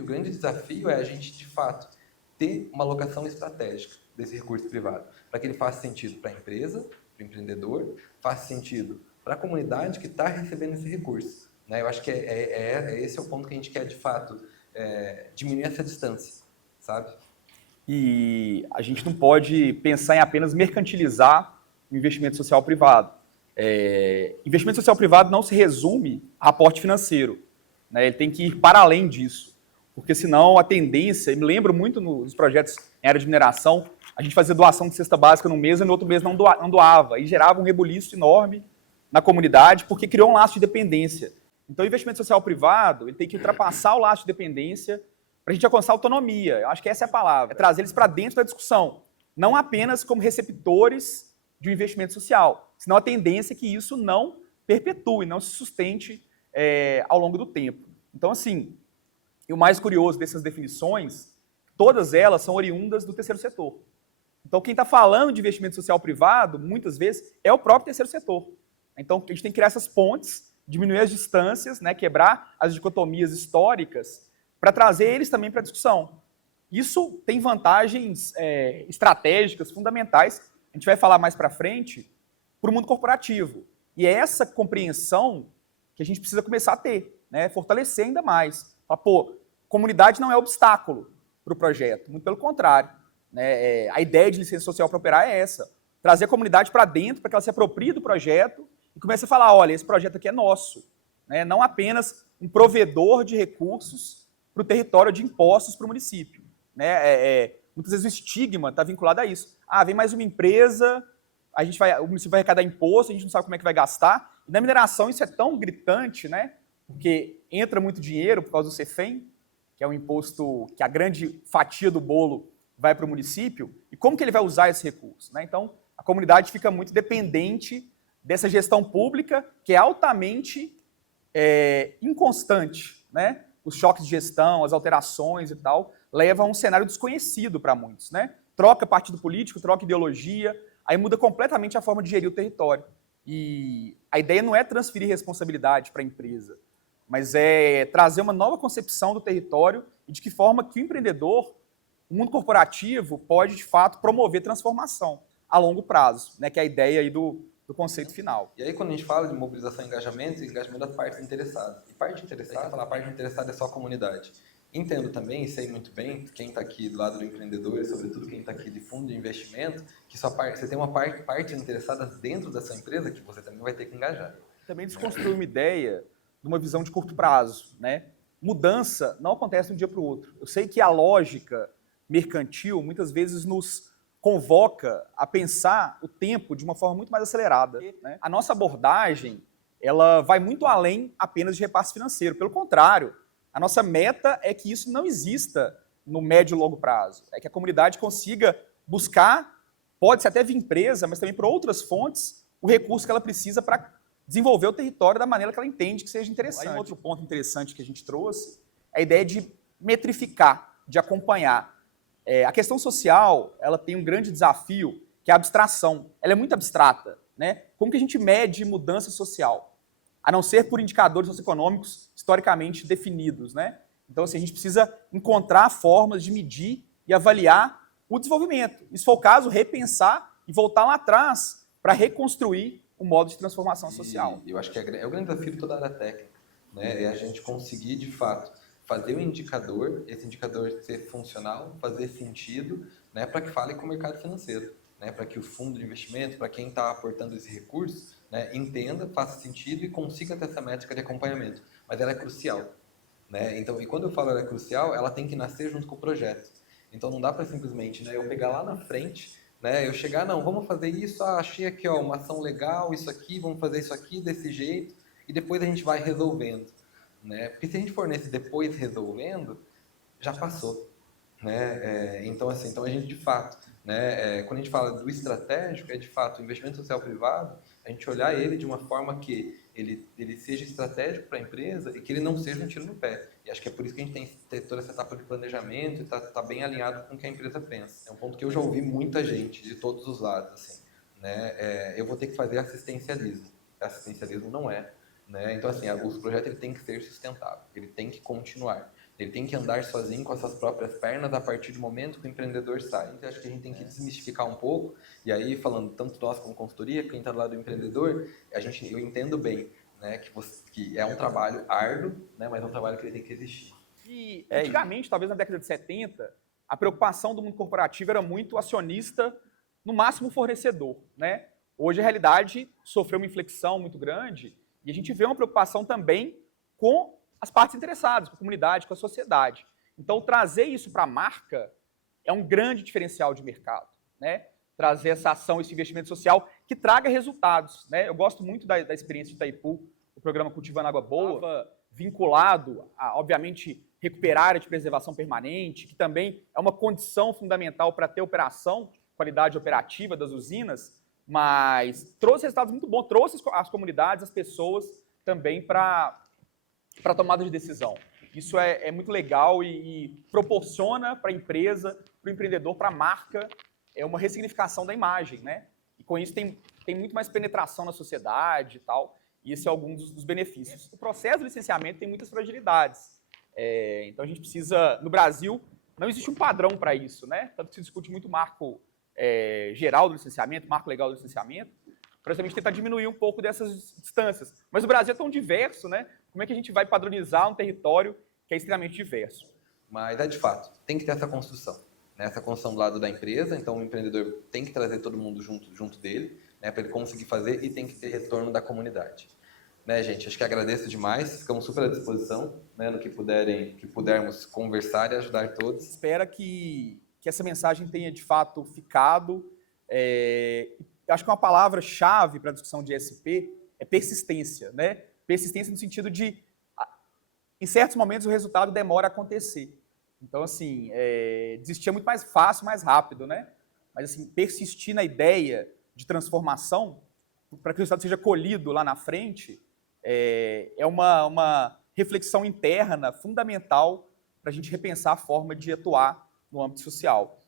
O grande desafio é a gente, de fato, ter uma alocação estratégica desse recurso privado, para que ele faça sentido para a empresa, para o empreendedor, faça sentido para a comunidade que está recebendo esse recurso. Né? Eu acho que esse é o ponto que a gente quer, de fato, diminuir essa distância, sabe? E a gente não pode pensar em apenas mercantilizar o investimento social privado. Investimento social privado não se resume a aporte financeiro, né? Ele tem que ir para além disso, porque senão a tendência, eu me lembro muito nos projetos em área de mineração, a gente fazia doação de cesta básica num mês e no outro mês não doava, e gerava um rebuliço enorme na comunidade, porque criou um laço de dependência. Então o investimento social privado ele tem que ultrapassar o laço de dependência para a gente alcançar autonomia. Eu acho que essa é a palavra, é trazer eles para dentro da discussão, não apenas como receptores de um investimento social, senão a tendência é que isso não perpetue, não se sustente ao longo do tempo. Então, assim, e o mais curioso dessas definições, todas elas são oriundas do terceiro setor. Então, quem está falando de investimento social privado, muitas vezes, é o próprio terceiro setor. Então, a gente tem que criar essas pontes, diminuir as distâncias, né, quebrar as dicotomias históricas, para trazer eles também para a discussão. Isso tem vantagens estratégicas, fundamentais, a gente vai falar mais para frente, para o mundo corporativo. E é essa compreensão que a gente precisa começar a ter, né, fortalecer ainda mais. Pô, comunidade não é obstáculo para o projeto, muito pelo contrário. Né, a ideia de licença social para operar é essa, trazer a comunidade para dentro, para que ela se aproprie do projeto e comece a falar, olha, esse projeto aqui é nosso, né, não apenas um provedor de recursos para o território de impostos para o município. Né? Muitas vezes o estigma está vinculado a isso. Vem mais uma empresa, o município vai arrecadar imposto, a gente não sabe como é que vai gastar. E na mineração isso é tão gritante, né? Porque entra muito dinheiro por causa do CEFEM, que é um imposto que a grande fatia do bolo vai para o município, e como que ele vai usar esse recurso? Né? Então, a comunidade fica muito dependente dessa gestão pública, que é altamente inconstante. Né? Os choques de gestão, as alterações e tal, levam a um cenário desconhecido para muitos. Né? Troca partido político, troca ideologia, aí muda completamente a forma de gerir o território. E a ideia não é transferir responsabilidade para a empresa, mas é trazer uma nova concepção do território e de que forma que o empreendedor, o mundo corporativo, pode, de fato, promover transformação a longo prazo, né, que é a ideia aí do conceito final. E aí, quando a gente fala de mobilização e engajamento das partes interessadas. E parte interessada, a parte interessada é só a comunidade. Entendo também, e sei muito bem, quem está aqui do lado do empreendedor, e sobretudo quem está aqui de fundo de investimento, que você tem uma parte interessada dentro da sua empresa que você também vai ter que engajar. Também desconstruir uma ideia de uma visão de curto prazo. Né? Mudança não acontece de um dia para o outro. Eu sei que a lógica mercantil muitas vezes nos convoca a pensar o tempo de uma forma muito mais acelerada. Né? A nossa abordagem ela vai muito além apenas de repasse financeiro. Pelo contrário, a nossa meta é que isso não exista no médio e longo prazo. É que a comunidade consiga buscar, pode ser até via empresa, mas também por outras fontes, o recurso que ela precisa para desenvolver o território da maneira que ela entende que seja interessante. Aí um outro ponto interessante que a gente trouxe é a ideia de metrificar, de acompanhar. A questão social, ela tem um grande desafio, que é a abstração. Ela é muito abstrata. Né? Como que a gente mede mudança social? A não ser por indicadores socioeconômicos historicamente definidos. Né? Então, assim, a gente precisa encontrar formas de medir e avaliar o desenvolvimento. E, se for o caso, repensar e voltar lá atrás para reconstruir um modo de transformação social. Eu acho que é o grande desafio de toda a área técnica. Né? É a gente conseguir, de fato, fazer o indicador, esse indicador ser funcional, fazer sentido, né, para que fale com o mercado financeiro, né, para que o fundo de investimento, para quem está aportando esse recurso, né, entenda, faça sentido e consiga ter essa métrica de acompanhamento. Mas ela é crucial. Né? Então, e quando eu falo ela é crucial, ela tem que nascer junto com o projeto. Então não dá para simplesmente, né, eu pegar lá na frente, né, eu chegar, não, vamos fazer isso, achei aqui uma ação legal, isso aqui, vamos fazer isso aqui desse jeito, e depois a gente vai resolvendo. Né? Porque se a gente for nesse depois resolvendo, já passou. Né? Então, assim, então a gente de fato, né, quando a gente fala do estratégico, é de fato o investimento social privado, a gente olhar ele de uma forma que ele seja estratégico para a empresa e que ele não seja um tiro no pé. E acho que é por isso que a gente tem que ter toda essa etapa de planejamento e tá bem alinhado com o que a empresa pensa. É um ponto que eu já ouvi muita gente de todos os lados, assim, né? Eu vou ter que fazer assistencialismo. assistencialismo não é. Né? Então, assim, os projetos ele tem que ser sustentável, ele tem que continuar. Ele tem que andar sozinho com as suas próprias pernas a partir do momento que o empreendedor sai. Então, acho que a gente tem que desmistificar um pouco. E aí, falando tanto nós como consultoria, quem está do lado do empreendedor, eu entendo bem, né, que é um trabalho árduo, né, mas é um trabalho que ele tem que existir. E antigamente, talvez na década de 70, a preocupação do mundo corporativo era muito acionista, no máximo fornecedor, né? Hoje a realidade sofreu uma inflexão muito grande e a gente vê uma preocupação também com as partes interessadas, com a comunidade, com a sociedade. Então, trazer isso para a marca é um grande diferencial de mercado, né? Trazer essa ação, esse investimento social que traga resultados, né? Eu gosto muito da experiência de Itaipu, o programa Cultivando Água Boa, vinculado a, obviamente, recuperar a área de preservação permanente, que também é uma condição fundamental para ter operação, qualidade operativa das usinas, mas trouxe resultados muito bons, trouxe as comunidades, as pessoas também para tomada de decisão. Isso é muito legal e proporciona para a empresa, para o empreendedor, para a marca, uma ressignificação da imagem, né? E com isso tem muito mais penetração na sociedade e tal, e esse é algum dos benefícios. O processo de licenciamento tem muitas fragilidades. Então a gente precisa, no Brasil, não existe um padrão para isso, né? Tanto que se discute muito o marco geral do licenciamento, marco legal do licenciamento, para justamente tentar diminuir um pouco dessas distâncias. Mas o Brasil é tão diverso, né? Como é que a gente vai padronizar um território que é extremamente diverso? Mas de fato, tem que ter essa construção. Né? Essa construção do lado da empresa, então o empreendedor tem que trazer todo mundo junto dele, né? Para ele conseguir fazer, e tem que ter retorno da comunidade. Né, gente? Acho que agradeço demais, ficamos super à disposição, né? No que pudermos conversar e ajudar todos. Espero que essa mensagem tenha de fato ficado. Acho que uma palavra-chave para a discussão de ESP é persistência, né? Persistência no sentido de, em certos momentos, o resultado demora a acontecer. Então, assim, desistir é muito mais fácil, mais rápido, né? Mas, assim, persistir na ideia de transformação, para que o resultado seja colhido lá na frente, é uma reflexão interna fundamental para a gente repensar a forma de atuar no âmbito social.